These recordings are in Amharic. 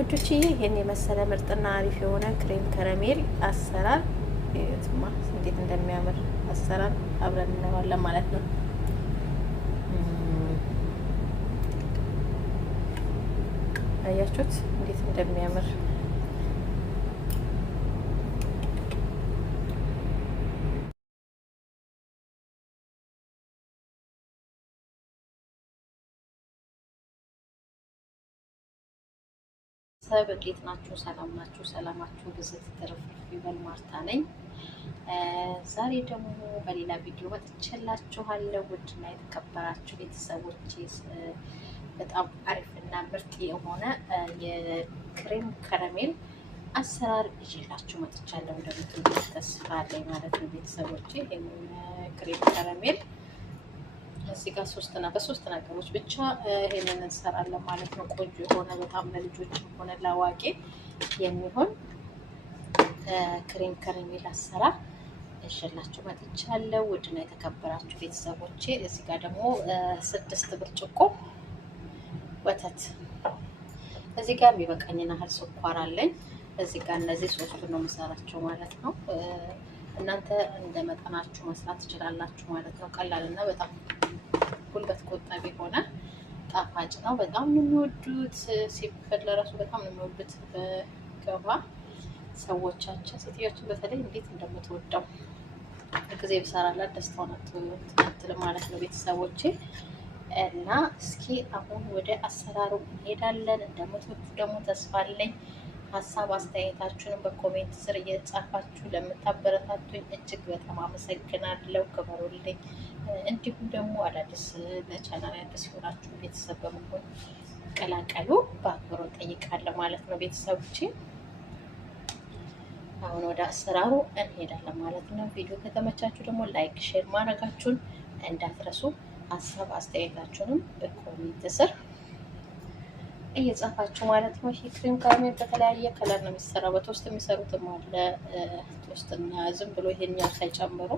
ውዶችዬ ይሄን የመሰለ ምርጥና አሪፍ የሆነ ክሬም ከረሜል አሰራር እዩትማ፣ እንዴት እንደሚያምር አሰራር አብረን እናየዋለን ማለት ነው። አያችሁት እንዴት እንደሚያምር። ሰብ እንዴት ናችሁ? ሰላም ናችሁ? ሰላማችሁ ብዝት ትርፍርፍ ይበል። ማርታ ነኝ። ዛሬ ደግሞ በሌላ ቪዲዮ መጥቼላችኋለሁ። ውድና የተከበራችሁ ቤተሰቦቼ በጣም አሪፍና ምርጥ የሆነ የክሬም ከረሜል አሰራር ይዤላችሁ መጥቻለሁ። እንደምትወዱት ተስፋ አለኝ ማለት ነው ቤተሰቦቼ። ይሄን ክሬም ከረሜል እዚህ ጋር በሶስት ነገሮች ብቻ ይሄንን እንሰራለን ማለት ነው። ቆንጆ የሆነ በጣም ለልጆች ሆነ ለአዋቂ የሚሆን ክሬም ከረሜል አሰራር እሺላችሁ መጥቻለሁ። ውድና የተከበራችሁ ቤተሰቦቼ እዚህ ጋር ደግሞ 6 ብርጭቆ ወተት፣ እዚህ ጋር የሚበቃኝን ያህል ስኳር አለኝ። እዚህ ጋር እነዚህ ሶስቱን ነው የምሰራቸው ማለት ነው። እናንተ እንደ መጠናችሁ መስራት ትችላላችሁ ማለት ነው። ቀላልና በጣም ጉልበት ቆጣቢ ሆነ ጣፋጭ ነው። በጣም ነው የሚወዱት። ሲበላ ለራሱ በጣም ነው የሚወዱት። በገባ ሰዎቻችን ሴትዮችን በተለይ እንዴት እንደምትወደው ጊዜ ብሰራላት ደስታውን አትል ማለት ነው ቤተሰቦቼ። እና እስኪ አሁን ወደ አሰራሩ እንሄዳለን። እንደምትወዱ ደግሞ ተስፋ አለኝ። ሀሳብ አስተያየታችሁንም በኮሜንት ስር እየጻፋችሁ ለምታበረታቱኝ እጅግ በጣም አመሰግናለሁ። ክበሩልኝ። እንዲሁም ደግሞ አዳዲስ ለቻናል አዲስ የሆናችሁ ቤተሰብ በመሆን ቀላቀሉ በአክብሮት ጠይቃለሁ ማለት ነው ቤተሰቦቼ። አሁን ወደ አሰራሩ እንሄዳለን ማለት ነው። ቪዲዮ ከተመቻችሁ ደግሞ ላይክ፣ ሼር ማድረጋችሁን እንዳትረሱ። ሀሳብ አስተያየታችሁንም በኮሜንት ስር እየጻፋችሁ ማለት ነው። ይሄ ክሬም ከረሜል በተለያየ ከለር ነው የሚሰራው። በቶስት የሚሰሩትም አለ። ቶስትና ዝም ብሎ ይሄኛው ሳይጨምሩ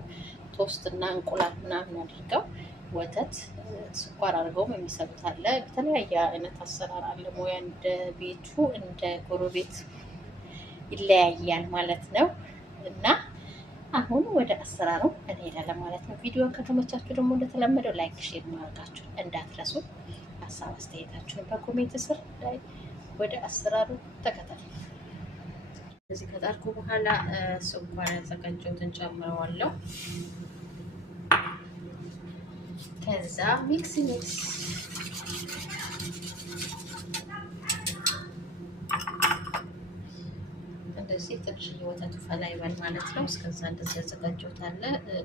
ቶስትና እንቁላል ምናምን አድርገው ወተት፣ ስኳር አድርገውም የሚሰሩት አለ። በተለያየ አይነት አሰራር አለ። ሙያ እንደ ቤቱ እንደ ጎረቤት ይለያያል ማለት ነው። እና አሁን ወደ አሰራሩ እንሄዳለን ማለት ነው። ቪዲዮ ከተመቻችሁ ደግሞ እንደተለመደው ላይክ፣ ሼር ማድረጋችሁን እንዳትረሱ። ሀሳብ አስተያየታችሁን በኮሜንት ስር ላይ ወደ አሰራሩ ተከታተሉ። እዚህ ከጣርኩ በኋላ ስኳር ያዘጋጀሁትን ጨምረዋለሁ። ከዛ ሚክስ እንደዚህ ትንሽ ወተቱ ፈላ ይበል ማለት ነው። እስከዛ እንደዚህ ያዘጋጀሁት አለ።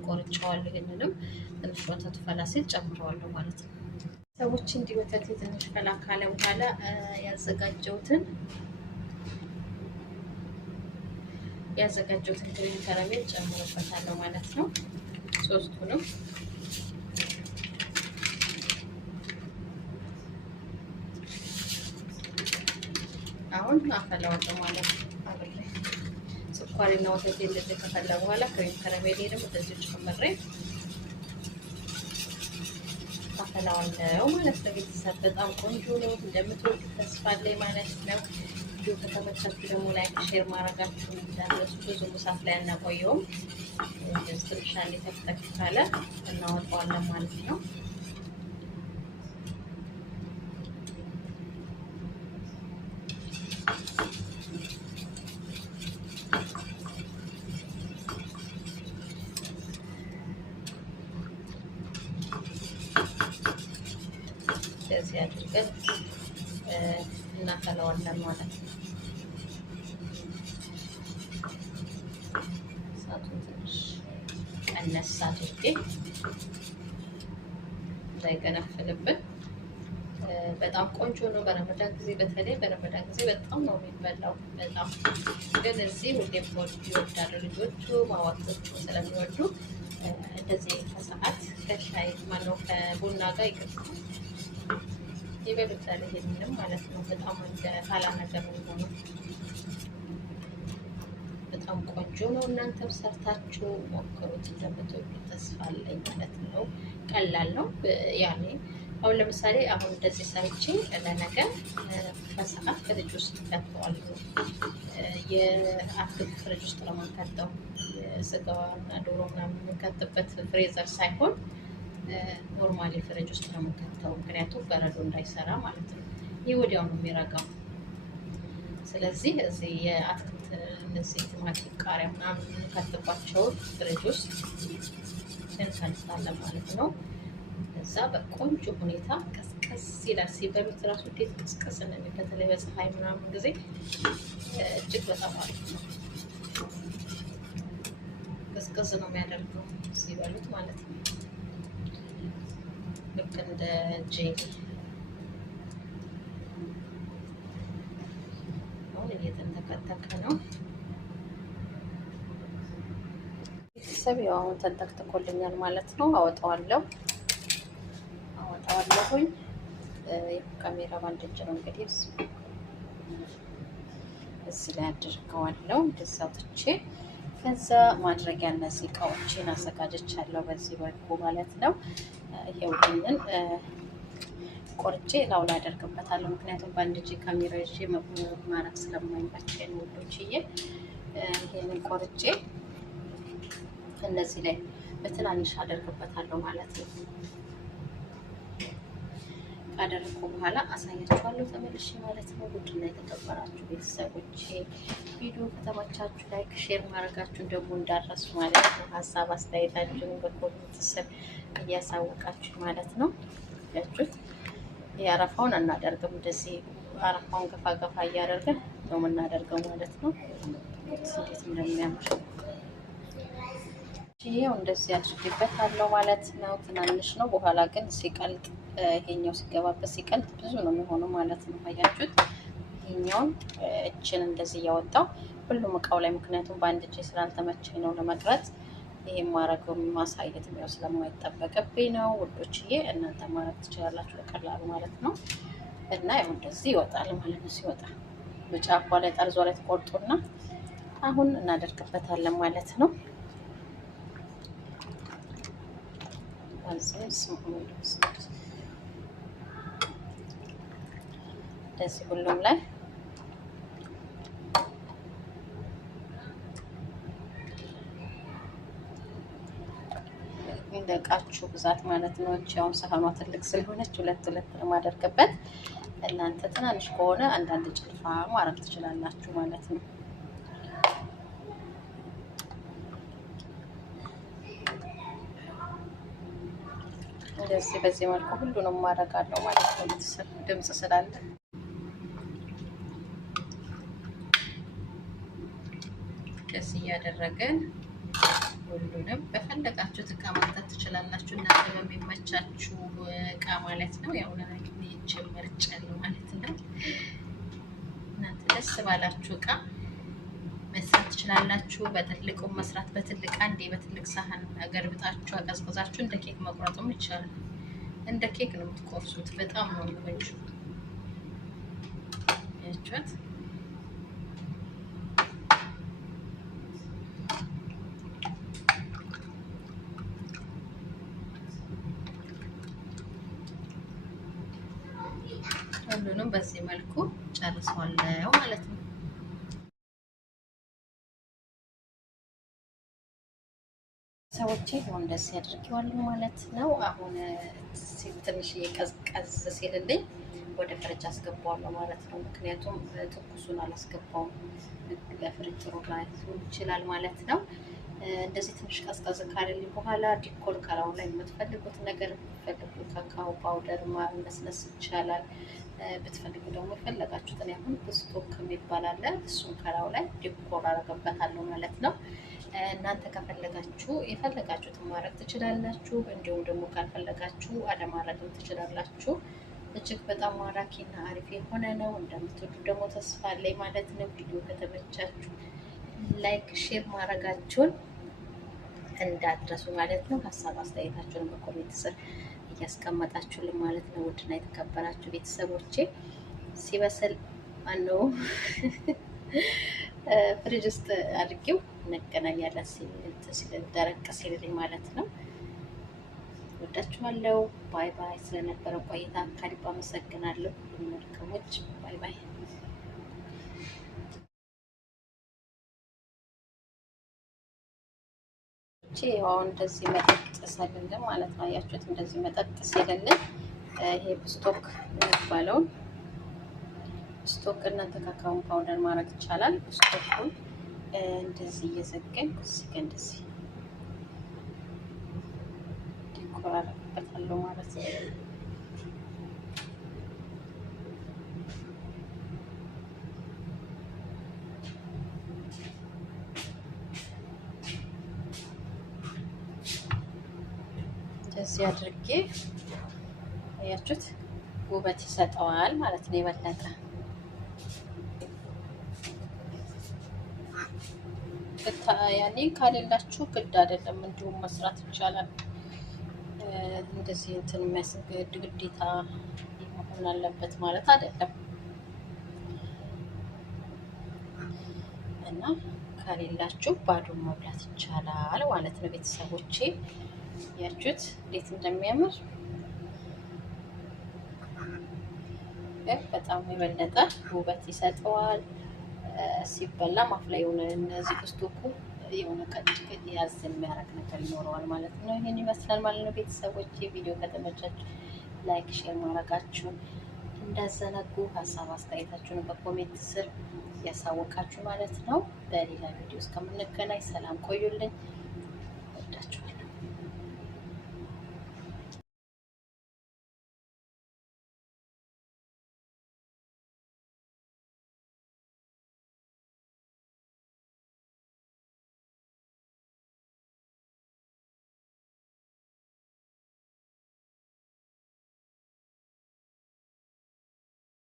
ቆርጬዋለሁ። ይሄንንም ትንሽ ወተቱ ፈላ ሲል ጨምረዋለሁ ማለት ነው። ሰዎች እንዲህ ወተት ትንሽ ፈላ ካለ በኋላ ያዘጋጀሁትን ክሬም ከረሜል ጨምሮበታለሁ ማለት ነው። ሶስቱንም አሁን አፈላዋለሁ ማለት ነው። አብሬ ስኳርና ወተት እንደዚህ ከፈላ በኋላ ክሬም ከረሜል ደግሞ እንደዚህ ጨምሬ አፈላዋለሁ ማለት ነው። ቤተሰብ በጣም ቆንጆ ነው። እንደምትወዱ ተስፋ አለኝ ማለት ነው። ቪዲዮ ከተመቻችሁ ደግሞ ላይክ፣ ሼር ማድረጋችሁ እንዳትረሱ። ብዙ ሙሳፍ ላይ አናቆየውም። ትንሽ አንዴ ተክተክ ካለ እናወጣዋለን ማለት ነው። እንደዚህ አድርገን እናፈላዋለን ማለት ነው። እሳቱን ትንሽ ቀነስ አድርጌ እንዳይገነፍልብን። በጣም ቆንጆ ነው። በረመዳን ጊዜ በተለይ በረመዳን ጊዜ በጣም ነው የሚበላው። በጣም ግን እዚህ ሁሌም ይወዳሉ ልጆቹ፣ ማዋቶቹ ስለሚወዱ እንደዚህ ከሰዓት ከሻይ ማነው ከቡና ጋር ይበሉታል። ይሄንንም ማለት ነው። በጣም እንደ ኋላ ነገር ነው። በጣም ቆንጆ ነው። እናንተም ሰርታችሁ ሞክሩት። እንደምትወዱ ተስፋ አለኝ ማለት ነው። ቀላል ነው። ያኔ አሁን ለምሳሌ አሁን እንደዚህ ሰርቼ ለነገ በሰዓት ፍሪጅ ውስጥ ከተዋለሁ። የአትክልት ፍሪጅ ውስጥ ነው የማንከተው። ስጋና ዶሮ ምናምን የምንከትበት ፍሬዘር ሳይሆን ኖርማሊ ፍሪጅ ውስጥ ነው የምንከተው። ምክንያቱም በረዶ እንዳይሰራ ማለት ነው። ይህ ወዲያው ነው የሚረጋው። ስለዚህ እዚህ የአትክልት እነዚህ ቲማቲም፣ ቃሪያ ምናምን የምንከትባቸውን ፍሪጅ ውስጥ እንከታለን ማለት ነው። እዛ በቆንጆ ሁኔታ ቀዝቀዝ ይላል። ሲበሉት ራሱ እንዴት ቀዝቀዝ እንደሚል በተለይ በፀሐይ ምናምን ጊዜ እጅግ በጣም አሪፍ ነው። ቀዝቀዝ ነው የሚያደርገው ሲበሉት ማለት ነው። ልክ እንደ ጄሊ አሁን እየተንተከተከ ነው። ቤተሰብ ያው አሁን ተንተክትኮልኛል ማለት ነው። አወጣዋለሁኝ ካሜራ ባንድ እጅ ነው እንግዲህ እዚህ ላይ አድርገዋለሁ። እንደዛ አውጥቼ ከዛ ማድረጊያ እነዚህ እቃዎችን አዘጋጀቻለሁ በዚህ መልኩ ማለት ነው። ይሄውንን ቆርጬ ላው ላይ አደርግበታለሁ። ምክንያቱም በአንድ እጅ ካሜራ ይዤ ማረግ ስለማይመቸኝ ውዶችዬ፣ ይሄንን ቆርጬ እነዚህ ላይ በትናንሽ አደርግበታለሁ ማለት ነው። ካደረኩ በኋላ አሳያችኋለሁ ተመልሼ ማለት ነው። ውድና የተከበራችሁ ቤተሰቦቼ ቪዲዮ ከተመቻችሁ ላይክ፣ ሼር ማድረጋችሁን ደግሞ እንዳረሱ ማለት ነው። ሀሳብ አስተያየታችሁን በኮሜንት ስር እያሳወቃችሁ ማለት ነው። ያችሁት የአረፋውን አናደርግም። እንደዚህ አረፋውን ገፋ ገፋ እያደረግን ነው የምናደርገው ማለት ነው። እንዴት እንደሚያምር ይሄው እንደዚህ አድርጌበታለሁ ማለት ነው። ትናንሽ ነው። በኋላ ግን ሲቀልጥ ይሄኛው ሲገባበት ሲቀልጥ ብዙ ነው የሚሆነው ማለት ነው። አያችሁት? ይሄኛውን እችን እንደዚህ እያወጣው ሁሉም እቃው ላይ ምክንያቱም በአንድ እጄ ስላልተመቸኝ ነው ለመቅረጽ። ይሄን ማረገው ማሳየት ነው ስለማይጠበቅብኝ ነው ውዶችዬ። እናንተ ማረግ ትችላላችሁ በቀላሉ ማለት ነው። እና ያው እንደዚህ ይወጣል ማለት ነው። ሲወጣ በጫፏ ላይ ጠርዟ ላይ ተቆርጦና አሁን እናደርግበታለን ማለት ነው። እንደዚህ ሁሉም ላይ እንደ እቃችሁ ብዛት ማለት ነው። አሁን ሳህኗ ትልቅ ስለሆነች ሁለት ነው የማደርግበት። እናንተ ትናንሽ ከሆነ አንዳንድ ጭልፋ ማድረግ ትችላላችሁ ማለት ነው። እንደዚህ በዚህ መልኩ ሁሉንም ማድረጋለሁ ማለት ነው። ድምጽ ስላለ ደስ እያደረገን ሁሉንም በፈለጋችሁት እቃ ማምጣት ትችላላችሁ። እናንተ በሚመቻችሁ እቃ ማለት ነው። ያው ለነገ መርጫለሁ ማለት ነው። እናንተ ደስ ባላችሁ እቃ መስራት ትችላላችሁ። በትልቁ መስራት በትልቅ አንዴ በትልቅ ሳህን አገርብጣችሁ አቀዝቅዛችሁ እንደ ኬክ መቁረጥም ይቻላል። እንደ ኬክ ነው የምትቆርሱት። በጣም ነው ቆንጆ ያችሁት። ሁሉንም በዚህ መልኩ ጨርሰዋለሁ ማለት ነው። ሰዎቼ ነው እንደዚህ አድርጌዋለሁ ማለት ነው። አሁን ትንሽ ቀዝቀዝ ሲልልኝ ወደ ፍሪጅ አስገባዋለሁ ማለት ነው። ምክንያቱም ትኩሱን አላስገባውም፣ ለፍሪጅ ጥሩ ላይሆን ይችላል ማለት ነው። እንደዚህ ትንሽ ቀዝቀዝ ካለልኝ በኋላ ዲኮር ከላዩ ላይ የምትፈልጉት ነገር ብትፈልጉ ካካኦ ፓውደር ማነስነስ ይቻላል። ብትፈልጉ ደግሞ የፈለጋችሁትን ያሁን ስቶክ የሚባል አለ፣ እሱን ከላዩ ላይ ዲኮር አደርግበታለሁ ማለት ነው። እናንተ ከፈለጋችሁ የፈለጋችሁትን ማድረግ ትችላላችሁ። እንዲሁም ደግሞ ካልፈለጋችሁ አለማድረግም ትችላላችሁ። እጅግ በጣም ማራኪና አሪፍ የሆነ ነው። እንደምትወዱ ደግሞ ተስፋ አለኝ ማለት ነው። ቪዲዮ ከተመቻችሁ ላይክ፣ ሼር ማድረጋችሁን እንዳትረሱ ማለት ነው። ሀሳብ አስተያየታችሁን በኮሜንት ስር እያስቀመጣችሁልን ማለት ነው። ውድና የተከበራችሁ ቤተሰቦቼ ሲበስል ማነው ፍሪጅ ውስጥ አድርጌው እንገናኛለን። ሲል ደረቅ ሲልልኝ ማለት ነው። ወዳችኋለሁ። ባይ ባይ። ስለነበረው ቆይታ ከልብ አመሰግናለሁ። መልካሞች ባይ ባይ። አሁን እንደዚህ መጠጥ ሰልልን ማለት ነው። አያችሁት? እንደዚህ መጠጥ ሲልልን ይሄ ስቶክ የሚባለውን ስቶክ እናንተ ካካውን ፓውደር ማድረግ ይቻላል። ስቶኩን እንደዚህ እየዘገን እዚህ ጋር እንደዚህ ዲኮር አደርግበታለሁ ማለት ነው። እንደዚህ አድርጌ አያችሁት? ውበት ይሰጠዋል ማለት ነው። የበለጠ ያኔ ካሌላችሁ ግድ አይደለም፣ እንዲሁም መስራት ይቻላል። እንደዚህ እንትን የሚያስገድ ግዴታ መሆን አለበት ማለት አይደለም እና ካሌላችሁ ባዶ መብላት ይቻላል ማለት ነው። ቤተሰቦቼ ያችሁት እንዴት እንደሚያምር በጣም የበለጠ ውበት ይሰጠዋል። ሲበላ አፍ ላይ የሆነ እነዚህ ስቶኩ የሆነ ቀጭ ያዝ የሚያደርግ ነገር ይኖረዋል ማለት ነው። ይሄን ይመስላል ማለት ነው። ቤተሰቦች ቪዲዮ ከተመቻችሁ ላይክ፣ ሼር ማድረጋችሁን እንዳዘነጉ፣ ሀሳብ አስተያየታችሁን በኮሜንት ስር ያሳወቃችሁ ማለት ነው። በሌላ ቪዲዮ እስከምንገናኝ ሰላም ቆዩልኝ።